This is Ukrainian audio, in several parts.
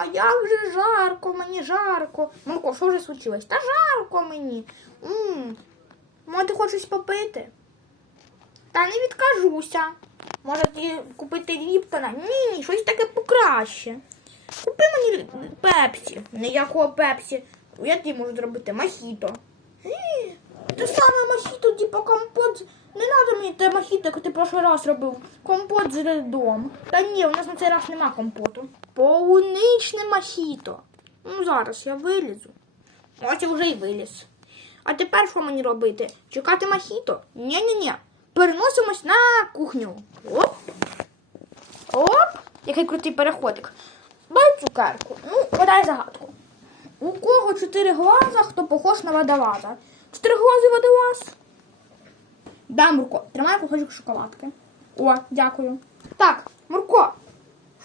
А як же жарко, мені жарко. Мурко, що вже случилось? Та жарко мені. м Може, ти хочеш попити? Та не відкажуся. Може купити Ліптона? Ні, ні, щось таке покраще. Купи мені пепсі. Ніякого пепсі. Я тобі можу зробити мохіто. Е, Те саме мохіто, типу компот. Не треба мені те мохіто, як ти прошлий раз робив. Компот з льдом. Та ні, у нас на цей раз нема компоту. Полуничне мохіто. Ну зараз я вилізу. Ось я вже й виліз. А тепер що мені робити? Чекати мохіто? Ні-ні-ні. Переносимось на кухню. Оп. Оп. Який крутий переходик. Дай цукерку. Ну, подай загадку. У кого чотири глаза, хто похож на водолаза? Чотириглазий водолаз? Да, Мурко, тримай кусочок шоколадки. О, дякую. Так, Мурко.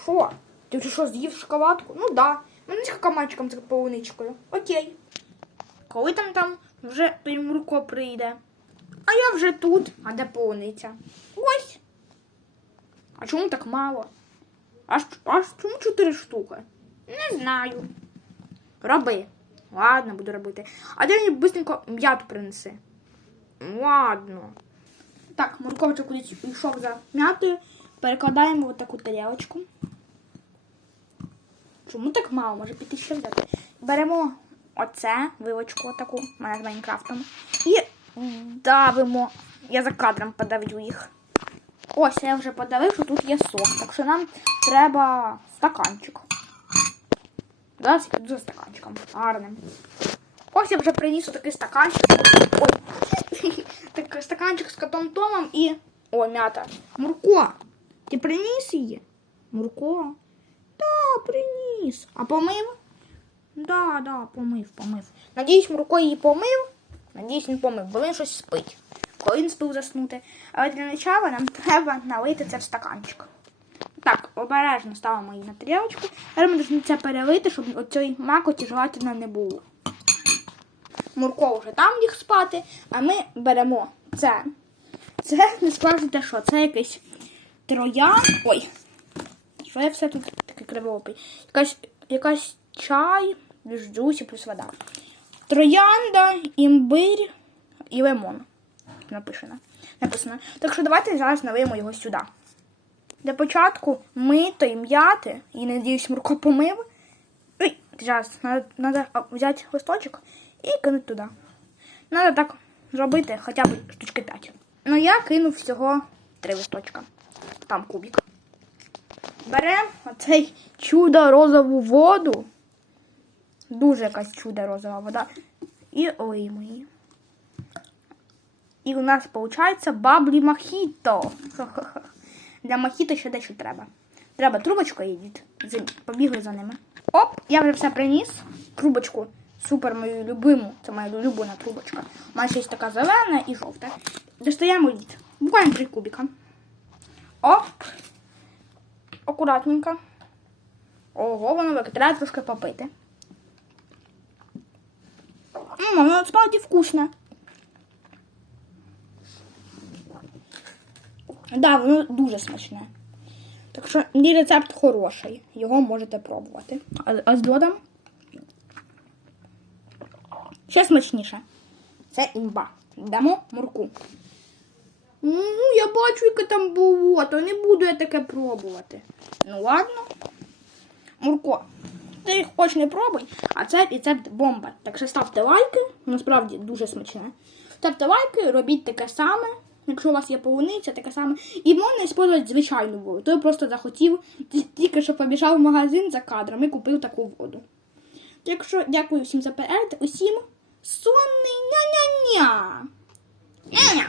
Що? Ти вже що, з'їв шоколадку? Ну да. Мене з какамачком з полуничкою. Окей. Коли там там вже Мурко прийде? А я вже тут. А де полуниця? Ось. А чому так мало? Аж, аж чому чотири штуки? Не знаю. Роби. Ладно, буду робити. А ти мені быстренько м'яту принеси. Ладно. Так, Мурковичок кудись йшов за м'ятою. Перекладаємо в таку тарілочку. Чому так мало? Може піти ще взяти. Беремо оце, вилочку таку, мене з Майнкрафтом. І давимо. Я за кадром подавлю їх. Ось, я вже подавив, що тут є сок. Так що нам треба стаканчик. Зараз я за стаканчиком. Гарним. Ось я вже приніс такий стаканчик. Ой. такий стаканчик з котом Томом і. О, м'ята. Мурко. Ти приніс її? Мурко? Приніс. А помив? Да, да, помив, помив. Надіюсь, Мурко її помив. Надіюсь, він помив, бо він щось спить. Коли він спив заснути. Але для начала нам треба налити це в стаканчик. Так, обережно ставимо її на тарілочку. Зараз ми повинні це перелити, щоб оцій макоті желательно не було. Мурко вже там ліг спати, а ми беремо це. Це не скажете, що це якийсь троян. Ой, що я все тут таке кривопий? Якась, якась чай, джусі, плюс вода. Троянда, імбирь і лимон. Написано. Написано. Так що давайте зараз налиємо його сюди. Для початку мито і м'яти, і надіюсь, Мурко помив. Ой, зараз треба взяти листочок і кинути туди. Треба так зробити хоча б штучки 5. Ну я кинув всього 3 листочка. Там кубик. Беремо оцей чудо розову воду. Дуже якась чудо розова вода. І олиємо її. І у нас виходить баблі мохіто. Для мохіто ще дещо треба. Треба трубочку їдіть. Побігли за ними. Оп, я вже все приніс. Трубочку. Супер мою любиму. Це моя улюблена трубочка. У мене ще така зелена і жовта. Достаємо лід. Буквально три кубика. Оп. Акуратненько. Ого, воно викидає трошки попити. Ммм, воно справді вкусне. Да, воно дуже смачне. Так що мій рецепт хороший. Його можете пробувати. А, а з льодом ще смачніше. Це імба. Дамо мурку. Ну, я бачу, яке там болото. Не буду я таке пробувати. Ну ладно. Мурко, ти хоч не пробуй, а це рецепт бомба. Так що ставте лайки, насправді дуже смачне. Ставте лайки, робіть таке саме. Якщо у вас є полуниця, таке саме. І можна використовувати звичайну воду. Той просто захотів, тільки що побіжав в магазин за кадром і купив таку воду. Так що дякую всім за перегляд, усім сонний ня-ня-ня! Ня-ня!